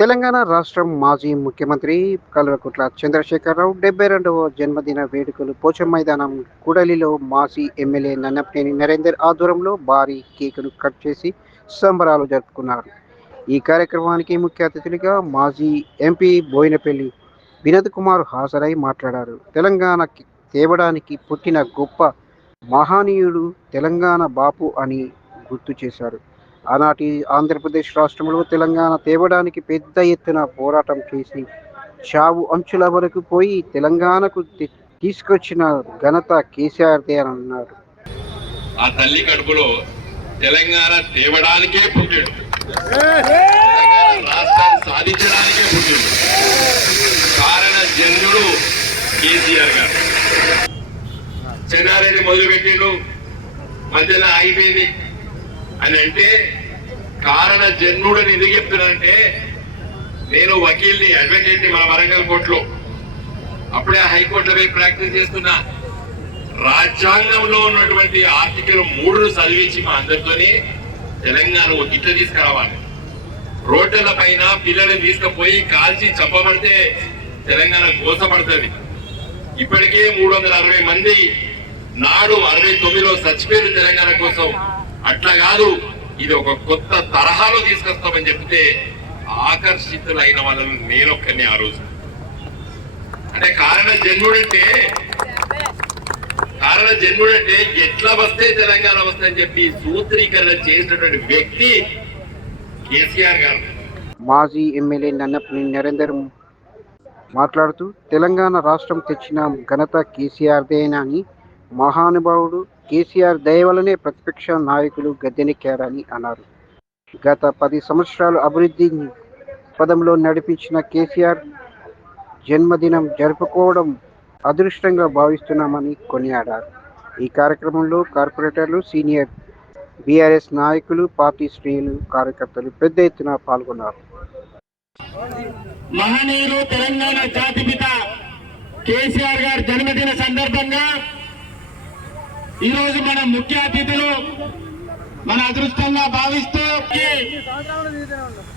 తెలంగాణ రాష్ట్రం మాజీ ముఖ్యమంత్రి కల్వకుంట్ల చంద్రశేఖరరావు 72వ జన్మదిన వేడుకలు పోచం మైదానం కూడలిలో మాజీ ఎమ్మెల్యే నన్నపనేని నరేందర్ ఆధ్వర్యంలో భారీ కేకును కట్ చేసి సంబరాలు జరుపుకున్నారు. ఈ కార్యక్రమానికి ముఖ్య అతిథులుగా మాజీ ఎంపీ బోయినపల్లి వినోద్ కుమార్ హాజరై మాట్లాడారు. తెలంగాణకి తేవడానికి పుట్టిన గొప్ప మహనీయుడు తెలంగాణ బాపు అని గుర్తు చేశారు. ఆనాటి ఆంధ్రప్రదేశ్ రాష్ట్రంలో తెలంగాణ తేవడానికి పెద్ద ఎత్తున పోరాటం చేసి చావు అంచుల వరకు పోయి తెలంగాణకు తీసుకొచ్చిన ఘనత కేసీఆర్దే అని అన్నారు. ఆ తల్లి కడుపులో తెలంగాణ తేవడానికే పుట్టాడు, రాష్ట్రాన్ని సాధించడానికే పుట్టాడు. కారణ జన్యుడు కేసీఆర్ గారు. చెన్నారెడ్డి మొదలుపెట్టిండు, మధ్యలో అయిపోయింది అని అంటే కారణ జన్ముడని ఎందుకు చెప్తున్నానంటే, నేను వకీల్ని, అడ్వకేట్ని మన వరంగల్ కోర్టులో, అప్పుడే హైకోర్టులో పోయి ప్రాక్టీస్ చేస్తున్నా. రాజ్యాంగంలో ఉన్నటువంటి ఆర్టికల్ 3ను చదివించి మా అందరితోని తెలంగాణ ఇట్లా తీసుకురావాలి. రోడ్ల పైన పిల్లల్ని తీసుకుపోయి కాల్చి చంపబడితే తెలంగాణ గోసపడుతుంది. ఇప్పటికే 360 మంది నాడు 69లో చచ్చిపోయారు తెలంగాణ కోసం. అట్లా కాదు, ఇది ఒక కొత్త తరహాలో తీసుకొస్తామని చెప్తే ఆకర్షితులైన వాళ్ళని నేనొక్కనే ఆ రోజు. అంటే కారణ జన్ముడంటే ఎట్లా వస్తే తెలంగాణ వస్తుందని చెప్పి సూత్రీకరణ చేసినటువంటి వ్యక్తి కేసీఆర్ గారు. మాజీ ఎమ్మెల్యే నన్నపనేని నరేందర్ మాట్లాడుతూ తెలంగాణ రాష్ట్రం తెచ్చిన ఘనత కేసీఆర్దేనని, మహానుభావుడు కేసీఆర్ దయ వల్లనే ప్రతిపక్ష నాయకులు గద్దెనెక్కారని అన్నారు. గత 10 సంవత్సరాలు అభివృద్ధి పదంలో నడిపించిన కేసీఆర్ జన్మదినం జరుపుకోవడం అదృష్టంగా భావిస్తున్నామని కొనియాడారు. ఈ కార్యక్రమంలో కార్పొరేటర్లు, సీనియర్ బీఆర్ఎస్ నాయకులు, పార్టీ శ్రేణులు, కార్యకర్తలు పెద్ద ఎత్తున పాల్గొన్నారు. మహనీయులు తెలంగాణ జాతిపిత కేసీఆర్ గారి జన్మదిన సందర్భంగా ఈరోజు మన ముఖ్య అతిథులు మన అదృష్టంగా భావిస్తూ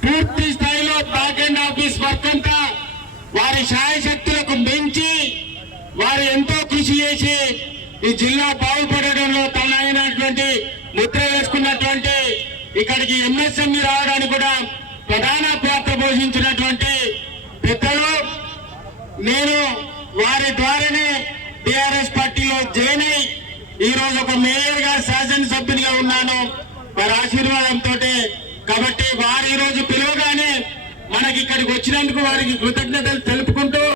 పూర్తి స్థాయిలో బ్యాక్ అండ్ ఆఫీస్ వర్క్ అంతా వారి శాయశక్తులకు మించి వారు ఎంతో కృషి చేసి ఈ జిల్లా బాగుపడడంలో తనైనటువంటి ముద్ర వేసుకున్నటువంటి ఇక్కడికి ఎంఎస్ఎంఈ రావడానికి కూడా ప్రధాన పాత్ర పోషించినటువంటి పెద్దలు, నేను వారి ద్వారానే టిఆర్ఎస్ పార్టీలో జాయిన్ అయి ఈరోజు ఒక మేయర్ గా, శాసనసభ్యునిగా ఉన్నాను వారి ఆశీర్వాదంతో. కాబట్టి వారు ఈరోజు పిలవగానే మనకి ఇక్కడికి వచ్చినందుకు వారికి కృతజ్ఞతలు